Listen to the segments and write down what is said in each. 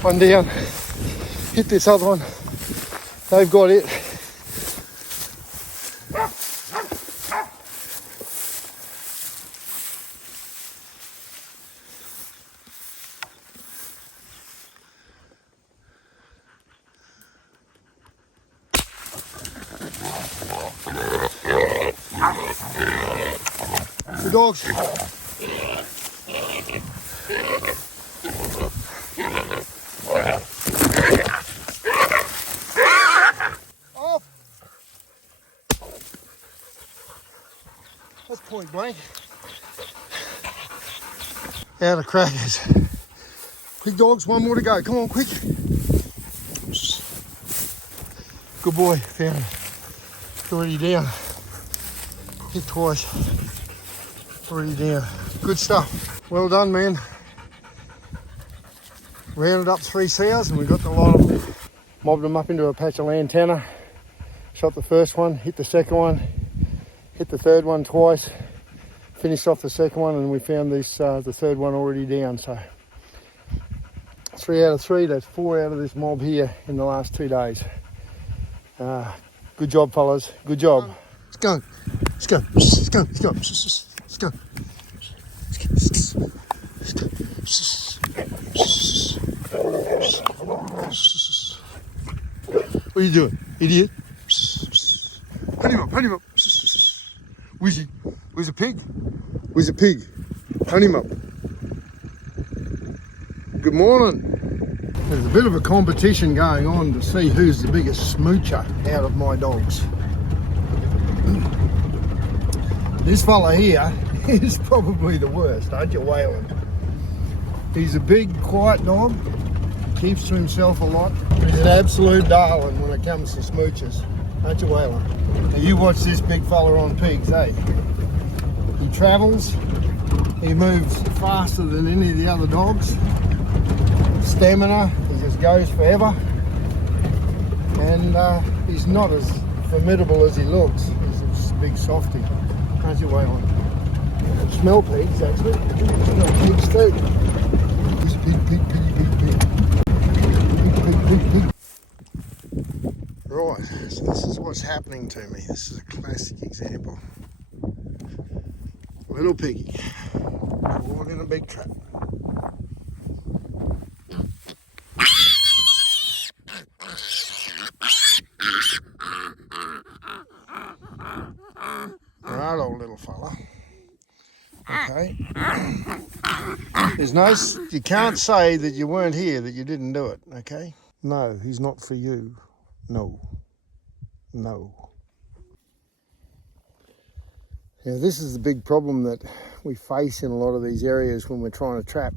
One down, hit this other one, they've got it. The dogs. Off. That's point blank. Out of crackers. Quick dogs, one more to go. Come on, quick. Good boy, found it. Already down. Hit twice. Already down. Good stuff. Well done, man. Rounded up 3 sows and we got the lot of them. Mobbed them up into a patch of lantana. Shot the first one, hit the second one, hit the third one twice. Finished off the second one and we found this the third one already down. So 3 out of 3, that's 4 out of this mob here in the last 2 days. Good job, fellas. Good job. Let's go. Let's go. Let's go. Let's go. Let's go. What are you doing, idiot? Put him up, put him up. Where's he? Where's the pig? Where's the pig? Hunt him up. Good morning. There's a bit of a competition going on to see who's the biggest smoocher out of my dogs. This fella here is probably the worst, aren't you, Waylon? He's a big, quiet dog, keeps to himself a lot. He's an absolute darling when it comes to smooches, aren't you, Waylon? Now you watch this big fella on pigs, eh? He travels, he moves faster than any of the other dogs. Stamina, he just goes forever. And he's not as formidable as he looks. He's a big softie, aren't you, Waylon? Smell pigs, actually. Smell pigs too. Pig. Right, so this is what's happening to me. This is a classic example. Little piggy, caught in a big trap. Right, old little fella. Okay. There's no, you can't say that you weren't here, that you didn't do it, okay? No, he's not for you. No. No. Now this is the big problem that we face in a lot of these areas when we're trying to trap.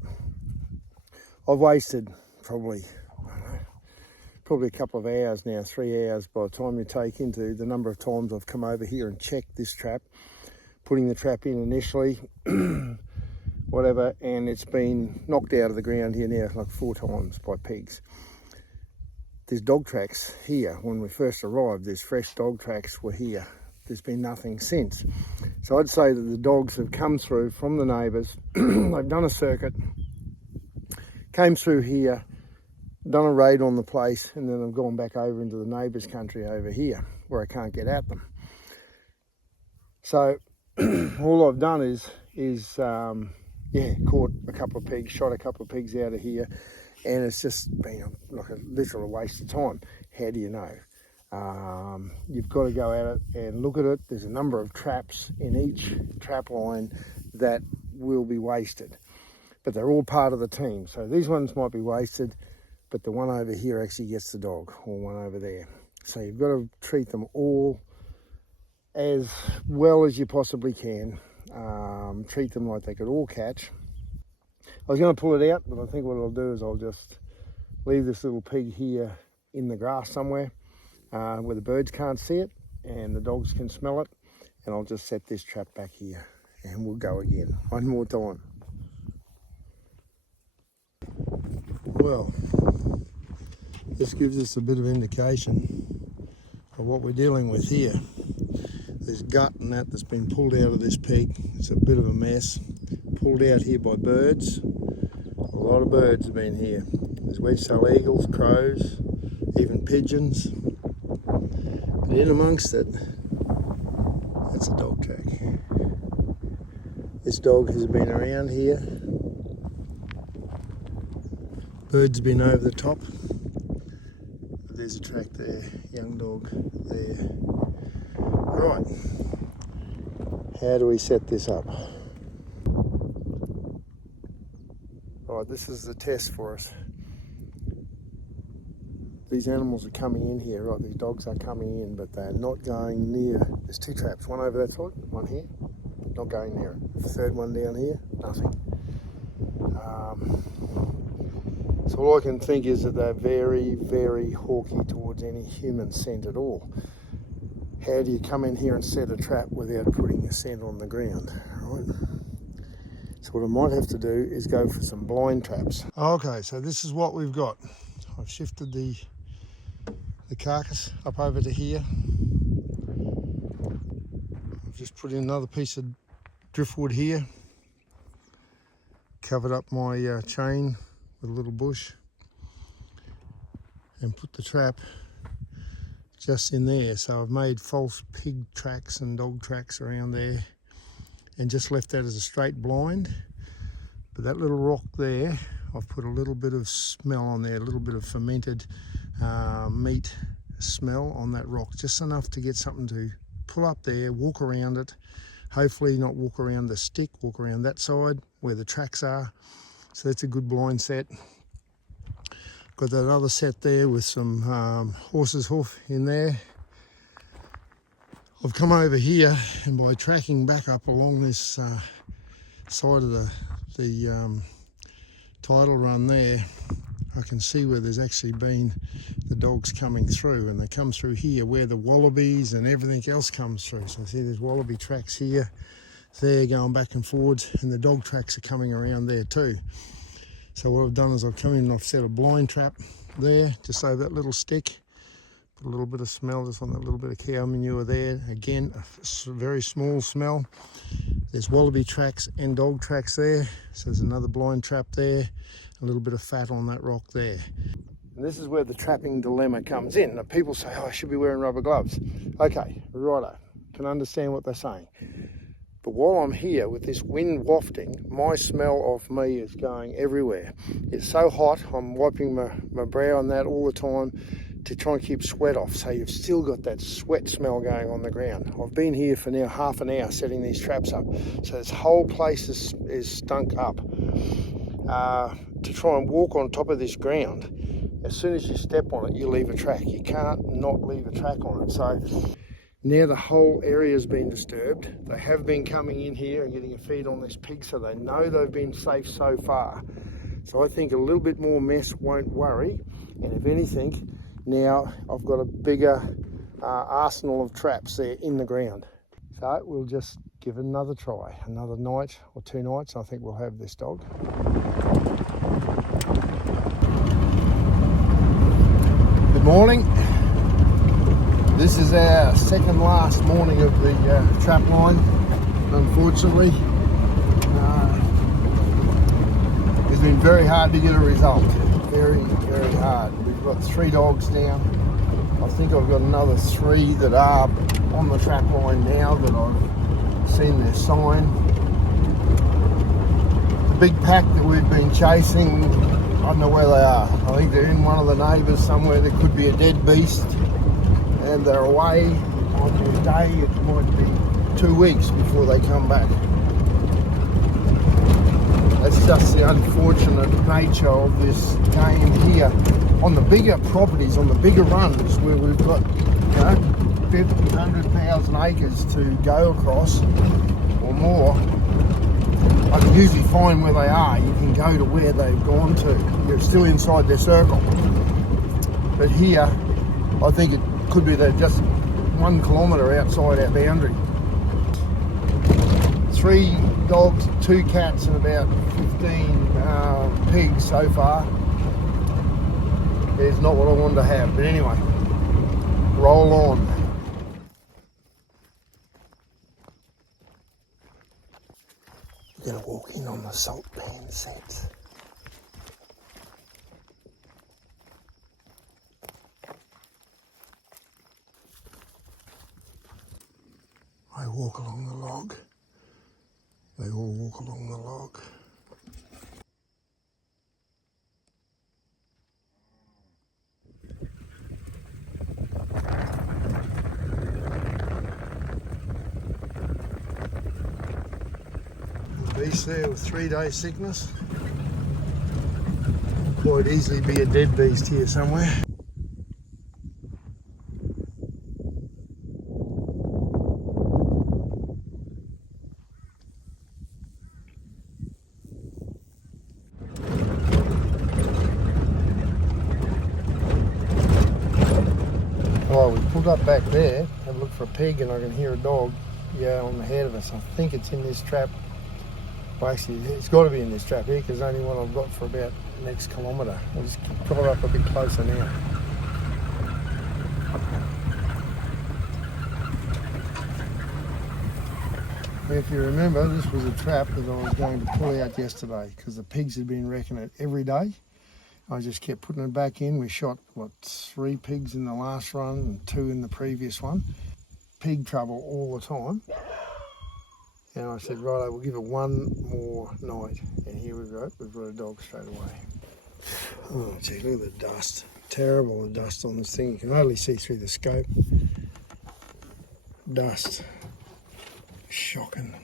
I've wasted probably a couple of hours now, 3 hours by the time you take into the number of times I've come over here and checked this trap, putting the trap in initially, whatever, and it's been knocked out of the ground here now like 4 times by pigs. There's dog tracks here. When we first arrived, there's fresh dog tracks were here. There's been nothing since. So I'd say that the dogs have come through from the neighbours, they've done a circuit, came through here, done a raid on the place, and then I've gone back over into the neighbours' country over here where I can't get at them. So all I've done is caught a couple of pigs, shot a couple of pigs out of here, and it's just been like a literal waste of time. How do you know? You've got to go at it and look at it. There's a number of traps in each trap line that will be wasted. but they're all part of the team. So these ones might be wasted, but the one over here actually gets the dog, or one over there. So you've got to treat them all as well as you possibly can. Treat them like they could all catch. I was going to pull it out, but I think what I'll do is I'll just leave this little pig here in the grass somewhere where the birds can't see it and the dogs can smell it, and I'll just set this trap back here and we'll go again one more time. Well, this gives us a bit of indication of what we're dealing with here. There's gut and that's been pulled out of this pig. It's a bit of a mess. Pulled out here by birds. A lot of birds have been here. There's wedge-tailed eagles, crows, even pigeons. But in amongst it, that's a dog track. This dog has been around here. Birds have been over the top. But there's a track there, young dog there. Right, how do we set this up? Right, this is the test for us. These animals are coming in here, right? These dogs are coming in, but they're not going near. There's two traps, one over that side, one here. Not going near it. The third one down here, nothing. So all I can think is that they're very, very hawky towards any human scent at all. How do you come in here and set a trap without putting a scent on the ground, right? So what I might have to do is go for some blind traps. Okay, so this is what we've got. I've shifted the carcass up over to here. I've just put in another piece of driftwood here. Covered up my chain with a little bush and put the trap just in there. So I've made false pig tracks and dog tracks around there and just left that as a straight blind. But that little rock there, I've put a little bit of smell on there, a little bit of fermented meat smell on that rock, just enough to get something to pull up there, walk around it, hopefully not walk around the stick, walk around that side where the tracks are. So that's a good blind set. Got that other set there with some horse's hoof in there. I've come over here, and by tracking back up along this side of the tidal run there, I can see where there's actually been the dogs coming through, and they come through here where the wallabies and everything else comes through. So see there's wallaby tracks here, there going back and forwards, and the dog tracks are coming around there too. So what I've done is I've come in and I've set a blind trap there, just over that little stick. Put a little bit of smell just on that little bit of cow manure there. Again, a very small smell. There's wallaby tracks and dog tracks there. So there's another blind trap there. A little bit of fat on that rock there. And this is where the trapping dilemma comes in. Now people say, oh, I should be wearing rubber gloves. Okay, righto, can understand what they're saying. But while I'm here with this wind wafting, my smell of me is going everywhere. It's so hot, I'm wiping my brow on that all the time to try and keep sweat off. So you've still got that sweat smell going on the ground. I've been here for now half an hour setting these traps up. So this whole place is stunk up. To try and walk on top of this ground, as soon as you step on it, you leave a track. You can't not leave a track on it. So now the whole area has been disturbed. They have been coming in here and getting a feed on this pig, so they know they've been safe so far. So I think a little bit more mess won't worry. And if anything, now I've got a bigger arsenal of traps there in the ground. So we'll just give it another try. Another night or 2 nights, I think we'll have this dog. Good morning. This is our second last morning of the trap line, unfortunately. It's been very hard to get a result. Very, very hard. We've got 3 dogs down. I think I've got another 3 that are on the trap line now that I've seen their sign. The big pack that we've been chasing, I don't know where they are. I think they're in one of the neighbours somewhere. There could be a dead beast. And they're away. It might be a day, it might be 2 weeks before they come back. That's just the unfortunate nature of this game here. On the bigger properties, on the bigger runs where we've got, 50, 100,000 acres to go across or more, I can usually find where they are. You can go to where they've gone to. You're still inside their circle. But here, I think it could be they're just 1 kilometre outside our boundary. 3 dogs, 2 cats and about 15 pigs so far. It's not what I wanted to have, but anyway, roll on. We're going to walk in on the salt pan sets. I walk along the log. They all walk along the log. Beast there with 3-day sickness. Quite easily be a dead beast here somewhere. Oh, we pulled up back there and looked for a pig, and I can hear a dog on the head of us. I think it's in this trap. Well, actually, it's got to be in this trap here because it's the only one I've got for about the next kilometre. I'll just drive up a bit closer now. If you remember, this was a trap that I was going to pull out yesterday because the pigs had been wrecking it every day. I just kept putting it back in. We shot, 3 pigs in the last run and 2 in the previous one. Pig trouble all the time. And I said, right, we'll give it 1 more night. And here we've got a dog straight away. Oh, gee, look at the dust. Terrible, the dust on this thing. You can only see through the scope. Dust. Shocking.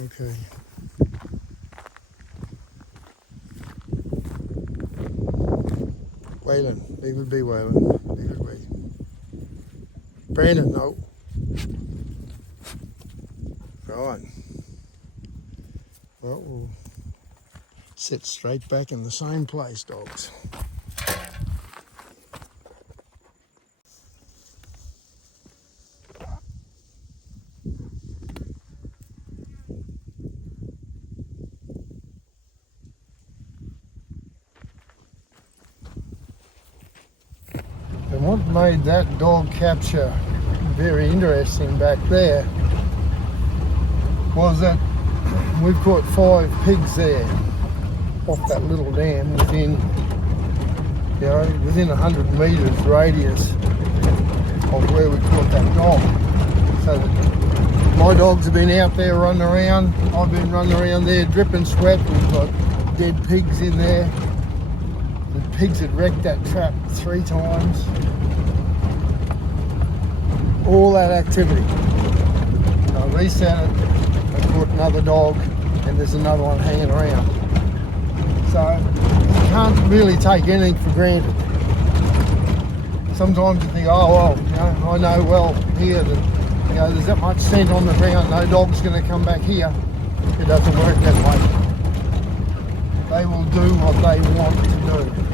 Okay. Waylon, leave it be, Waylon. Leave it be. Brandon, no. Right. Well, we'll sit straight back in the same place, dogs. And what made that dog capture very interesting back there was that we've caught 5 pigs there off that little dam within 100 metres radius of where we caught that dog. So my dogs have been out there running around. I've been running around there dripping sweat. We've got dead pigs in there. The pigs had wrecked that trap 3 times. All that activity. I reset it. I caught another dog, and there's another one hanging around. So you can't really take anything for granted. Sometimes you think, oh well, I know well here that there's that much scent on the ground, no dog's going to come back here. It doesn't work that way. They will do what they want to do.